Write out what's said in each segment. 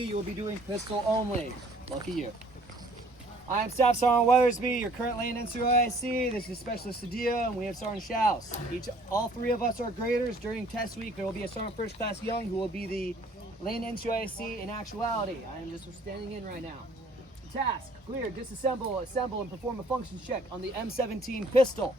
You will be doing pistol only. Lucky you. I am Staff Sergeant Weathersby. You're currently in NCOIC. This is Specialist Sadia, and we have Sergeant Schaus. All three of us are graders. During test week, there will be a Sergeant First Class Young who will be the lane NCOIC in actuality. I am just standing in right now. Task: clear, disassemble, assemble, and perform a functions check on the M17 pistol.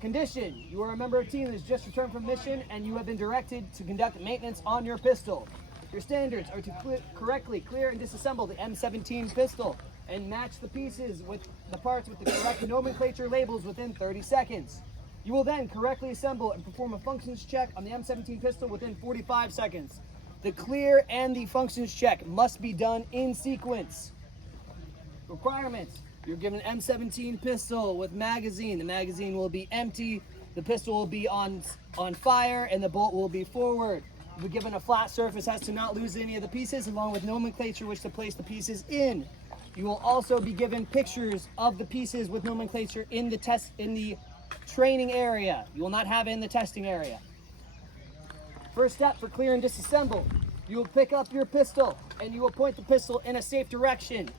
Condition: you are a member of a team that has just returned from mission, and you have been directed to conduct maintenance on your pistol. Your standards are to correctly clear and disassemble the M17 pistol and match the pieces with the parts with the correct nomenclature labels within 30 seconds. You will then correctly assemble and perform a functions check on the M17 pistol within 45 seconds. The clear and the functions check must be done in sequence. Requirements: you're given an M17 pistol with magazine. The magazine will be empty, the pistol will be on fire, and the bolt will be forward. You'll be given a flat surface as to not lose any of the pieces, along with nomenclature which to place the pieces in. You will also be given pictures of the pieces with nomenclature in the training area. You will not have it in the testing area. First step for clear and disassemble: you will pick up your pistol and you will point the pistol in a safe direction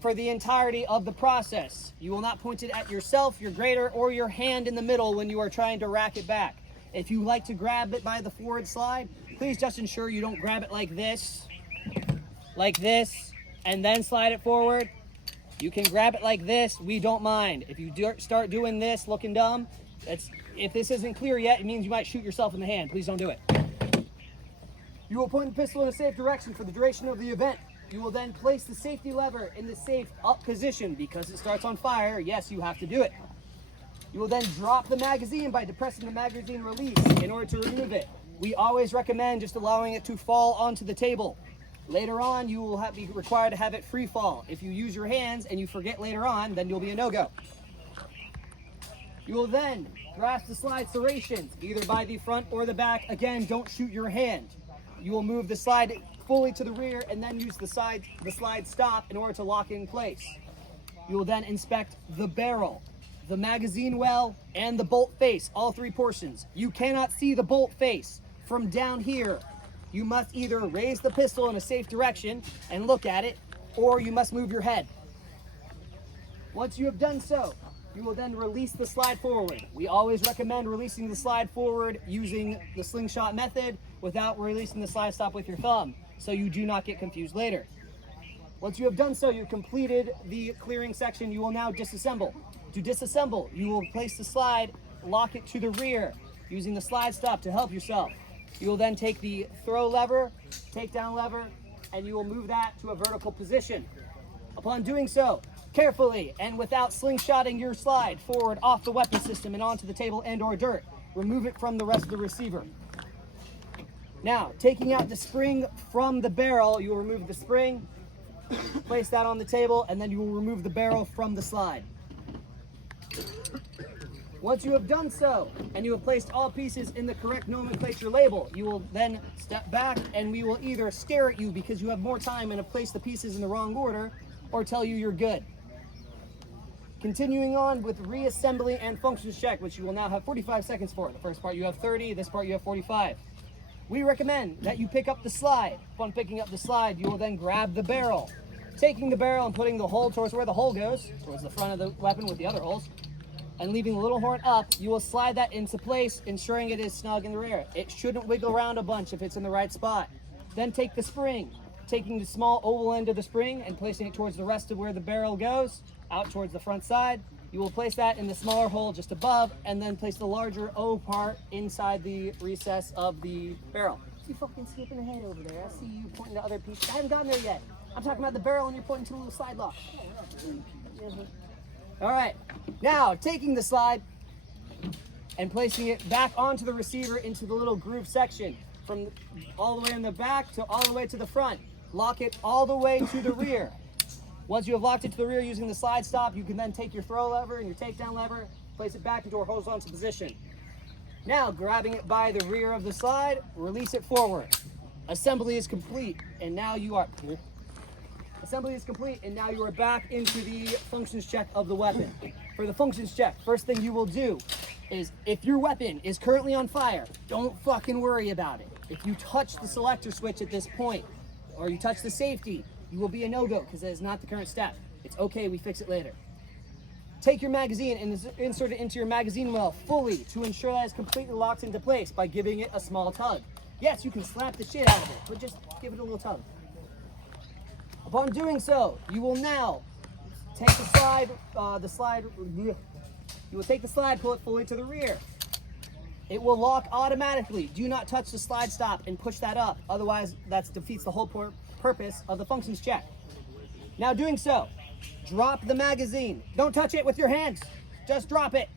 for the entirety of the process. You will not point it at yourself, your grader, or your hand in the middle when you are trying to rack it back. If you like to grab it by the forward slide, please just ensure you don't grab it like this, and then slide it forward. You can grab it like this, we don't mind. If you start doing this looking dumb, if this isn't clear yet, it means you might shoot yourself in the hand. Please don't do it. You will point the pistol in a safe direction for the duration of the event. You will then place the safety lever in the safe up position. Because it starts on fire, yes, you have to do it. You will then drop the magazine by depressing the magazine release in order to remove it. We always recommend just allowing it to fall onto the table. Later on, you will be required to have it free fall. If you use your hands and you forget later on, then you'll be a no-go. You will then grasp the slide serrations, either by the front or the back. Again, don't shoot your hand. You will move the slide fully to the rear and then use the slide stop in order to lock it in place. You will then inspect the barrel, the magazine well, and the bolt face, all three portions. You cannot see the bolt face from down here. You must either raise the pistol in a safe direction and look at it, or you must move your head. Once you have done so, you will then release the slide forward. We always recommend releasing the slide forward using the slingshot method without releasing the slide stop with your thumb, so you do not get confused later. Once you have done so, you've completed the clearing section. You will now disassemble. To disassemble, you will place the slide, lock it to the rear using the slide stop to help yourself. You will then take the throw lever, takedown lever, and you will move that to a vertical position. Upon doing so, carefully and without slingshotting your slide forward off the weapon system and onto the table and or dirt, remove it from the rest of the receiver. Now, taking out the spring from the barrel, you will remove the spring, place that on the table, and then you will remove the barrel from the slide. Once you have done so, and you have placed all pieces in the correct nomenclature label, you will then step back and we will either stare at you because you have more time and have placed the pieces in the wrong order, or tell you you're good. Continuing on with reassembly and functions check, which you will now have 45 seconds for. The first part you have 30, this part you have 45. We recommend that you pick up the slide. Upon picking up the slide, you will then grab the barrel. Taking the barrel and putting the hole towards where the hole goes, towards the front of the weapon with the other holes, and leaving the little horn up, you will slide that into place, ensuring it is snug in the rear. It shouldn't wiggle around a bunch if it's in the right spot. Then take the spring, taking the small oval end of the spring and placing it towards the rest of where the barrel goes, out towards the front side. You will place that in the smaller hole just above, and then place the larger O part inside the recess of the barrel. You fucking skipping ahead over there. I see you pointing to other pieces. I haven't gotten there yet. I'm talking about the barrel and you're pointing to the little slide lock. All right, now taking the slide and placing it back onto the receiver into the little groove section from all the way in the back to all the way to the front. Lock it all the way to the rear. Once you have locked it to the rear using the slide stop, you can then take your throw lever and your takedown lever, place it back into a horizontal position. Now, grabbing it by the rear of the slide, release it forward. Assembly is complete, and now you are back into the functions check of the weapon. For the functions check, first thing you will do is, if your weapon is currently on fire, don't fucking worry about it. If you touch the selector switch at this point, or you touch the safety, you will be a no-go because that is not the current step. It's okay, we fix it later. Take your magazine and insert it into your magazine well fully to ensure that it's completely locked into place by giving it a small tug. Yes, you can slap the shit out of it, but just give it a little tug. Upon doing so, you will now take you will take the slide, pull it fully to the rear. It will lock automatically. Do not touch the slide stop and push that up. Otherwise, that defeats the whole purpose of the functions check. Now doing so, drop the magazine. Don't touch it with your hands. Just drop it.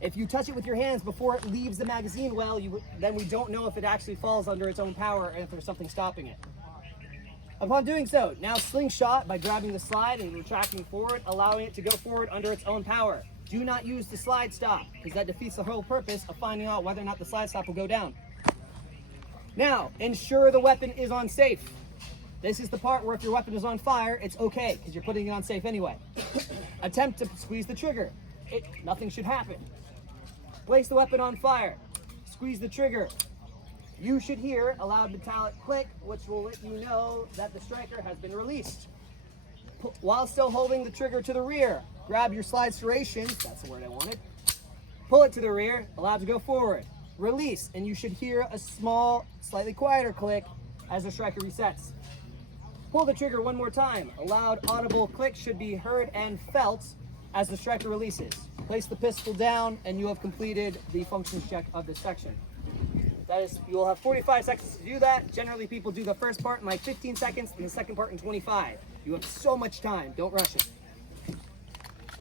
If you touch it with your hands before it leaves the magazine well, then we don't know if it actually falls under its own power and if there's something stopping it. Upon doing so, now slingshot by grabbing the slide and retracting forward, allowing it to go forward under its own power. Do not use the slide stop, because that defeats the whole purpose of finding out whether or not the slide stop will go down. Now, ensure the weapon is on safe. This is the part where if your weapon is on fire, it's okay, because you're putting it on safe anyway. Attempt to squeeze the trigger. Nothing should happen. Place the weapon on fire. Squeeze the trigger. You should hear a loud metallic click, which will let you know that the striker has been released. While still holding the trigger to the rear, grab your slide serrations, that's the word I wanted. Pull it to the rear, allow it to go forward. Release, and you should hear a small, slightly quieter click as the striker resets. Pull the trigger one more time. A loud, audible click should be heard and felt as the striker releases. Place the pistol down, and you have completed the functions check of this section. That is, you will have 45 seconds to do that. Generally, people do the first part in like 15 seconds and the second part in 25. You have so much time. Don't rush it.